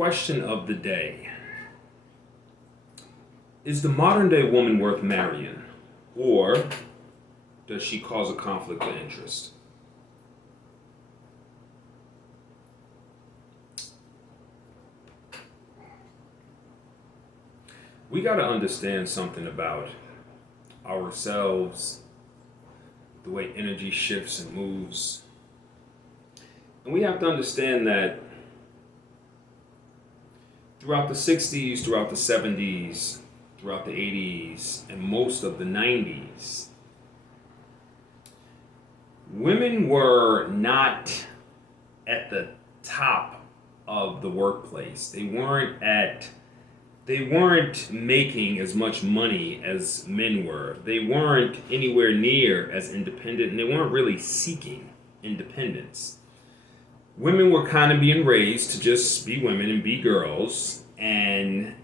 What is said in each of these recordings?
Question of the day. Is the modern day woman worth marrying? Or does she cause a conflict of interest? We got to understand something about ourselves, the way energy shifts and moves. And we have to understand that throughout the 60s, throughout the 70s, throughout the 80s, and most of the 90s, women were not at the top of the workplace. They weren't making as much money as men were. They weren't anywhere near as independent, and they weren't really seeking independence. Women were kind of being raised to just be women and be girls, and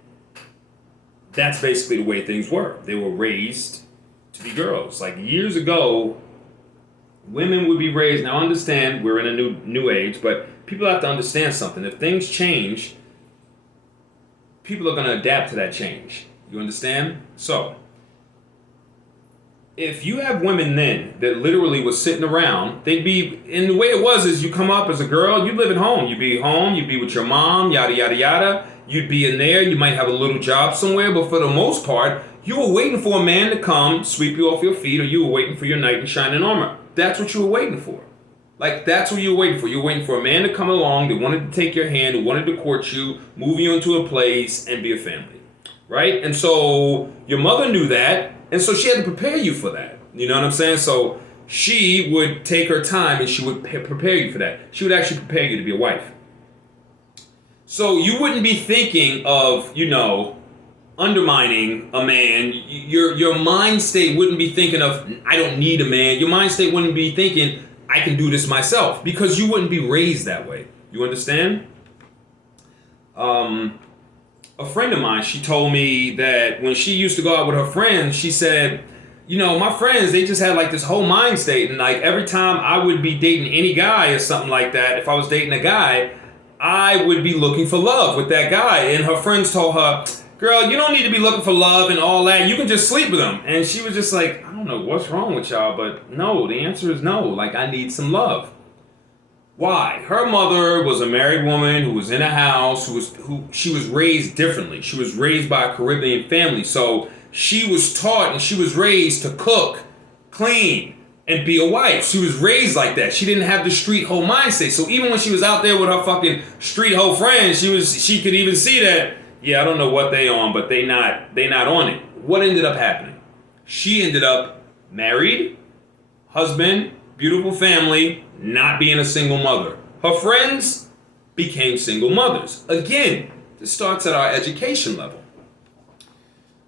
that's basically the way things were. They were raised to be girls. Like years ago, women would be raised. Now understand, we're in a new age, but people have to understand something. If things change, people are going to adapt to that change. You understand? So, if you have women then that literally was sitting around, they'd be, and the way it was is you come up as a girl, you live at home. You'd be home, you'd be with your mom, yada, yada, yada. You'd be in there, you might have a little job somewhere, but for the most part, you were waiting for a man to come, sweep you off your feet, or you were waiting for your knight in shining armor. That's what you were waiting for. Like, that's what you were waiting for. You were waiting for a man to come along that wanted to take your hand, who wanted to court you, move you into a place, and be a family. Right? And so your mother knew that, and so she had to prepare you for that. You know what I'm saying? So she would take her time and she would prepare you for that. She would actually prepare you to be a wife. So you wouldn't be thinking of, undermining a man. Your mind state wouldn't be thinking of, I don't need a man. Your mind state wouldn't be thinking, I can do this myself, because you wouldn't be raised that way. You understand? A friend of mine, she told me that when she used to go out with her friends, she said, my friends, they just had like this whole mind state. And like every time I would be dating any guy or something like that, if I was dating a guy, I would be looking for love with that guy. And her friends told her, girl, you don't need to be looking for love and all that. You can just sleep with him. And she was just like, I don't know what's wrong with y'all, but no, the answer is no. Like, I need some love. Why? Her mother was a married woman who was in a house, she was raised differently. She was raised by a Caribbean family. So she was taught and she was raised to cook, clean, and be a wife. She was raised like that. She didn't have the street hoe mindset. So even when she was out there with her fucking street hoe friends, she could even see that, yeah, I don't know what they on, but they not on it. What ended up happening? She ended up married, husband, beautiful family, not being a single mother. Her friends became single mothers. Again, this starts at our education level.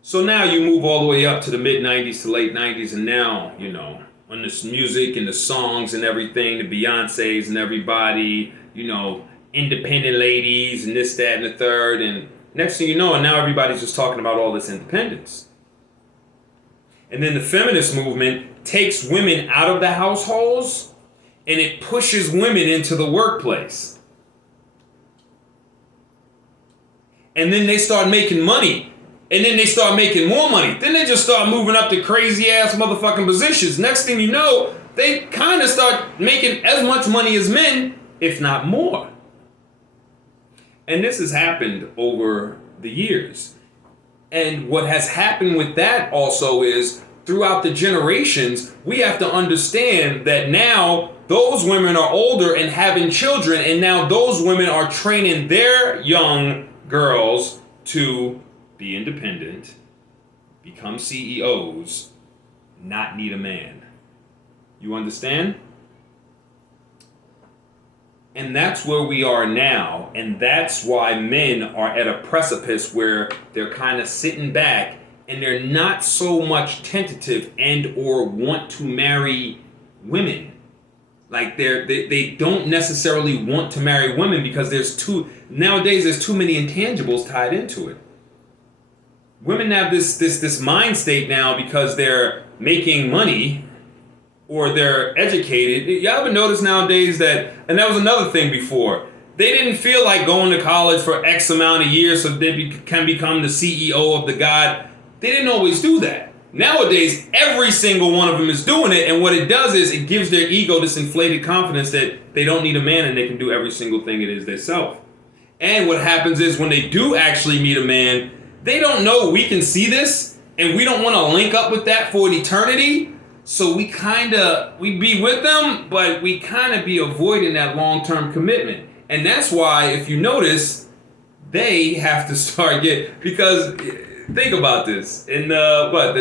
So now you move all the way up to the mid-90s to late 90s, and now, on this music and the songs and everything, the Beyoncés and everybody, independent ladies and this, that, and the third, and next thing you know, and now everybody's just talking about all this independence. And then the feminist movement takes women out of the households and it pushes women into the workplace. And then they start making money. And then they start making more money. Then they just start moving up to crazy ass motherfucking positions. Next thing you know, they kind of start making as much money as men, if not more. And this has happened over the years. And what has happened with that also is throughout the generations, we have to understand that now those women are older and having children, and now those women are training their young girls to be independent, become CEOs, not need a man. You understand? And that's where we are now, and that's why men are at a precipice where they're kind of sitting back and they're not so much tentative and or want to marry women. Like they don't necessarily want to marry women because nowadays there's too many intangibles tied into it. Women have this mind state now because they're making money or they're educated. You ever notice nowadays that, and that was another thing before, They didn't feel like going to college for X amount of years so they can become the CEO of the God. They didn't always do that. Nowadays, every single one of them is doing it, and what it does is it gives their ego this inflated confidence that they don't need a man and they can do every single thing it is themselves. And what happens is when they do actually meet a man, they don't know we can see this, and we don't want to link up with that for an eternity. So we be with them, but we kind of be avoiding that long-term commitment. And that's why, if you notice, they have to start because think about this. In the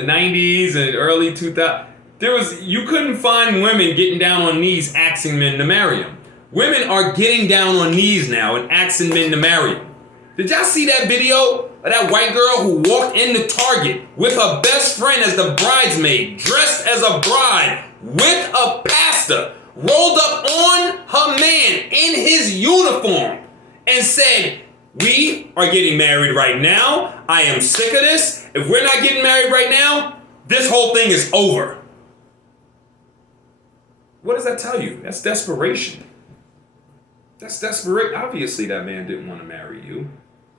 90s and early 2000s, you couldn't find women getting down on knees asking men to marry them. Women are getting down on knees now and asking men to marry them. Did y'all see that video of that white girl who walked into Target with her best friend as the bridesmaid, dressed as a bride, with a pastor, rolled up on her man in his uniform and said, "We are getting married right now. I am sick of this. If we're not getting married right now, this whole thing is over." What does that tell you? That's desperation. That's desperate. Obviously, that man didn't want to marry you.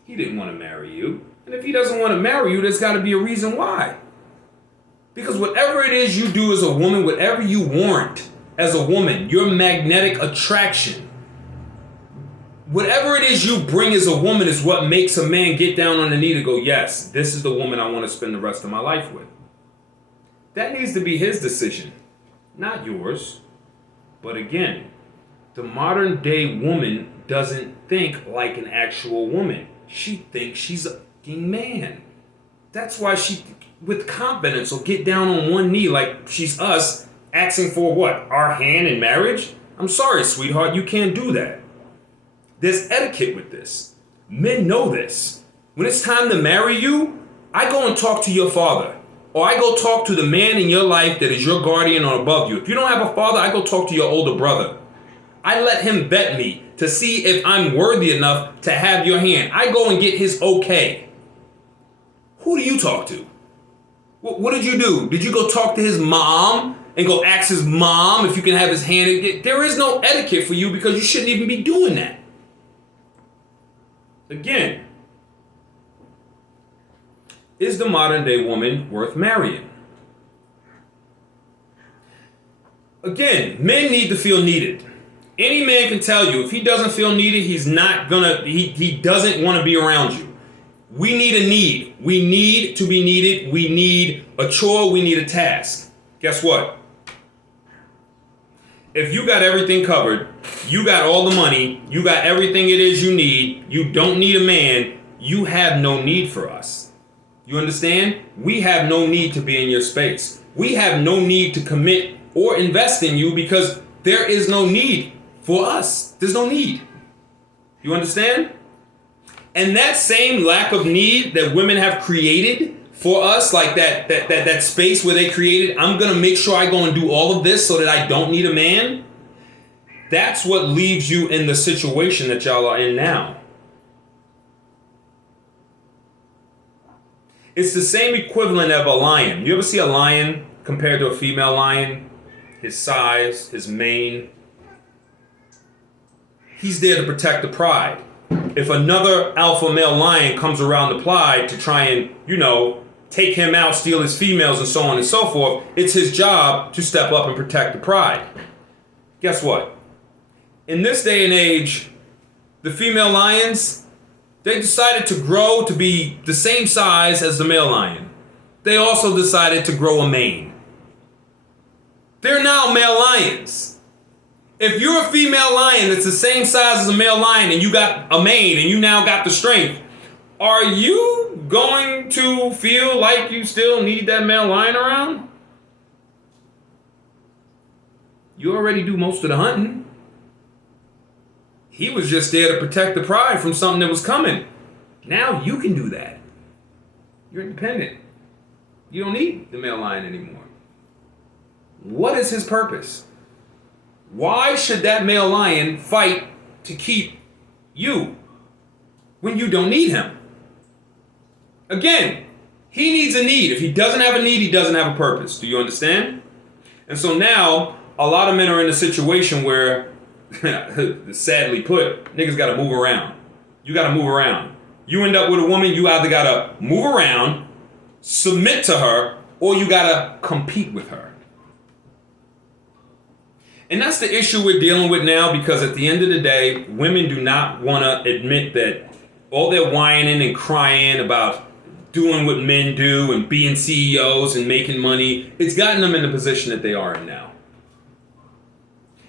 He didn't want to marry you. And if he doesn't want to marry you, there's got to be a reason why. Because whatever it is you do as a woman, whatever you warrant as a woman, your magnetic attraction, whatever it is you bring as a woman is what makes a man get down on the knee to go, yes, this is the woman I want to spend the rest of my life with. That needs to be his decision, not yours. But again, the modern day woman doesn't think like an actual woman. She thinks she's a fucking man. That's why she, with confidence, will get down on one knee like she's us, asking for what? Our hand in marriage? I'm sorry, sweetheart, you can't do that. There's etiquette with this. Men know this. When it's time to marry you, I go and talk to your father. Or I go talk to the man in your life that is your guardian or above you. If you don't have a father, I go talk to your older brother. I let him vet me to see if I'm worthy enough to have your hand. I go and get his okay. Who do you talk to? What did you do? Did you go talk to his mom and go ask his mom if you can have his hand? There is no etiquette for you because you shouldn't even be doing that. Again, is the modern day woman worth marrying? Again, men need to feel needed. Any man can tell you if he doesn't feel needed, he doesn't want to be around you. We need a need. We need to be needed. We need a chore. We need a task. Guess what? If you got everything covered, you got all the money, you got everything it is you need, you don't need a man, you have no need for us. You understand? We have no need to be in your space. We have no need to commit or invest in you because there is no need for us. There's no need. You understand? And that same lack of need that women have created for us, like that space where they created, I'm going to make sure I go and do all of this so that I don't need a man. That's what leaves you in the situation that y'all are in now. It's the same equivalent of a lion. You ever see a lion compared to a female lion? His size, his mane. He's there to protect the pride. If another alpha male lion comes around the pride to try and, take him out, steal his females, and so on and so forth, it's his job to step up and protect the pride. Guess what? In this day and age, the female lions, they decided to grow to be the same size as the male lion. They also decided to grow a mane. They're now male lions. If you're a female lion that's the same size as a male lion and you got a mane and you now got the strength, are you going to feel like you still need that male lion around? You already do most of the hunting. He was just there to protect the pride from something that was coming. Now you can do that. You're independent. You don't need the male lion anymore. What is his purpose? Why should that male lion fight to keep you when you don't need him? Again, he needs a need. If he doesn't have a need, he doesn't have a purpose. Do you understand? And so now, a lot of men are in a situation where sadly put, niggas gotta move around. You gotta move around. You end up with a woman, you either gotta move around, submit to her, or you gotta compete with her. And that's the issue we're dealing with now, because at the end of the day, women do not want to admit that all their whining and crying about doing what men do and being CEOs and making money, it's gotten them in the position that they are in now.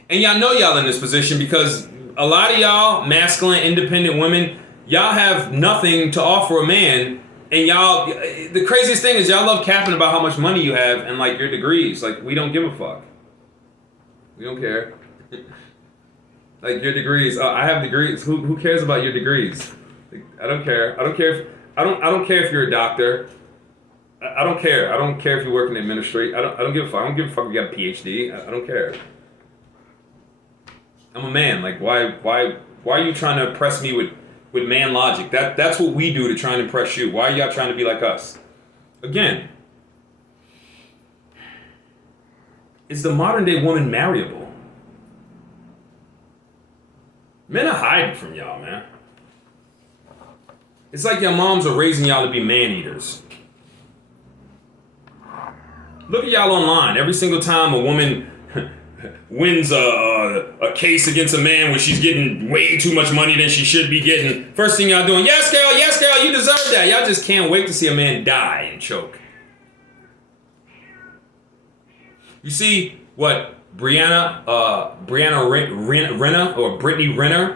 And y'all know y'all in this position because a lot of y'all, masculine, independent women, y'all have nothing to offer a man. And y'all, the craziest thing is y'all love capping about how much money you have and like your degrees. Like, we don't give a fuck. We don't care. Like, your degrees. I have degrees. Who cares about your degrees? Like, I don't care. I don't care if you're a doctor. I don't care. I don't care if you work in administration. I don't give a fuck. I don't give a fuck if you got a PhD. I don't care. I'm a man. Like, why are you trying to impress me with man logic? That's what we do to try and impress you. Why are y'all trying to be like us? Again, is the modern day woman marryable? Men are hiding from y'all, man. It's like your moms are raising y'all to be man eaters. Look at y'all online. Every single time a woman wins a case against a man where she's getting way too much money than she should be getting, first thing y'all doing, yes girl, you deserve that. Y'all just can't wait to see a man die and choke. You see what Brittany Renner,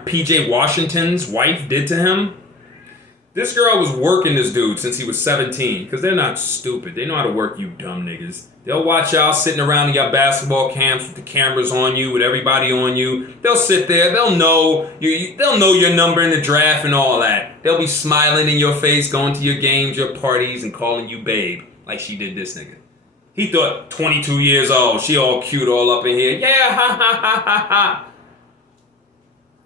PJ Washington's wife, did to him? This girl was working this dude since he was 17, because they're not stupid. They know how to work, you dumb niggas. They'll watch y'all sitting around in your basketball camps with the cameras on you, with everybody on you. They'll sit there. They'll know they'll know your number in the draft and all that. They'll be smiling in your face, going to your games, your parties, and calling you babe, like she did this nigga. He thought 22 years old, she all cute all up in here. Yeah, ha ha ha ha ha.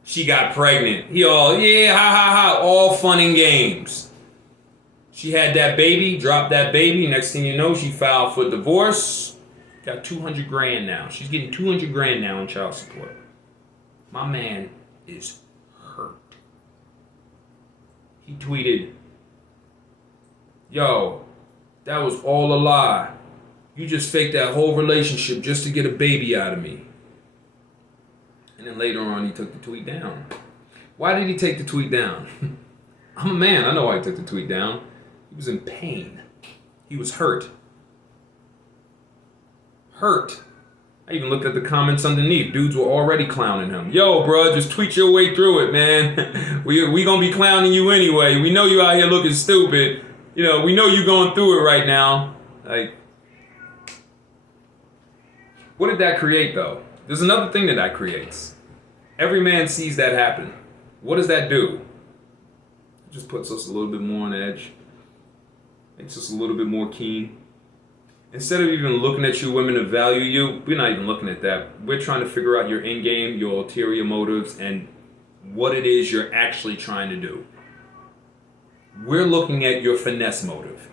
She got pregnant. He all, yeah, ha ha ha, all fun and games. She had that baby, dropped that baby. Next thing you know, she filed for divorce. Got 200 grand now. She's getting 200 grand now in child support. My man is hurt. He tweeted, yo, that was all a lie. You just faked that whole relationship just to get a baby out of me. And then later on, he took the tweet down. Why did he take the tweet down? I'm a man. I know why he took the tweet down. He was in pain. He was hurt. Hurt. I even looked at the comments underneath. Dudes were already clowning him. Yo, bro, just tweet your way through it, man. we gonna be clowning you anyway. We know you out here looking stupid. You know, we know you going through it right now. Like, what did that create, though? There's another thing that creates. Every man sees that happen. What does that do? It just puts us a little bit more on edge. Makes us a little bit more keen. Instead of even looking at you women to value you, we're not even looking at that. We're trying to figure out your end game, your ulterior motives, and what it is you're actually trying to do. We're looking at your finesse motive.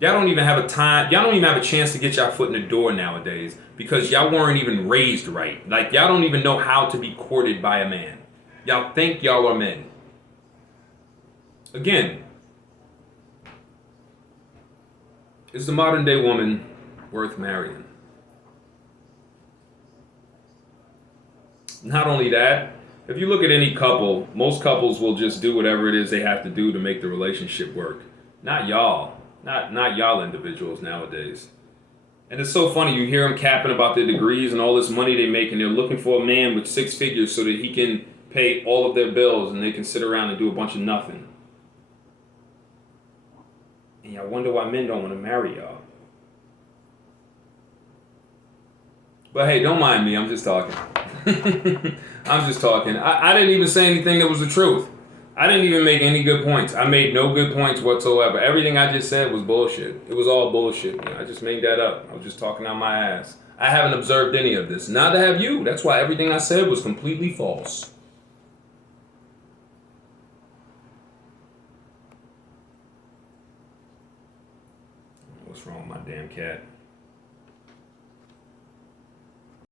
Y'all don't even have a chance to get y'all foot in the door nowadays because y'all weren't even raised right. Like, y'all don't even know how to be courted by a man. Y'all think y'all are men. Again, is the modern day woman worth marrying? Not only that, if you look at any couple, most couples will just do whatever it is they have to do to make the relationship work. Not y'all. Not y'all individuals nowadays. And it's so funny, you hear them capping about their degrees and all this money they make, and they're looking for a man with 6 figures so that he can pay all of their bills and they can sit around and do a bunch of nothing. And y'all wonder why men don't want to marry y'all. But hey, don't mind me, I'm just talking. I'm just talking. I didn't even say anything that was the truth. I didn't even make any good points. I made no good points whatsoever. Everything I just said was bullshit. It was all bullshit. Man. I just made that up. I was just talking out my ass. I haven't observed any of this. Neither have you. That's why everything I said was completely false. What's wrong with my damn cat?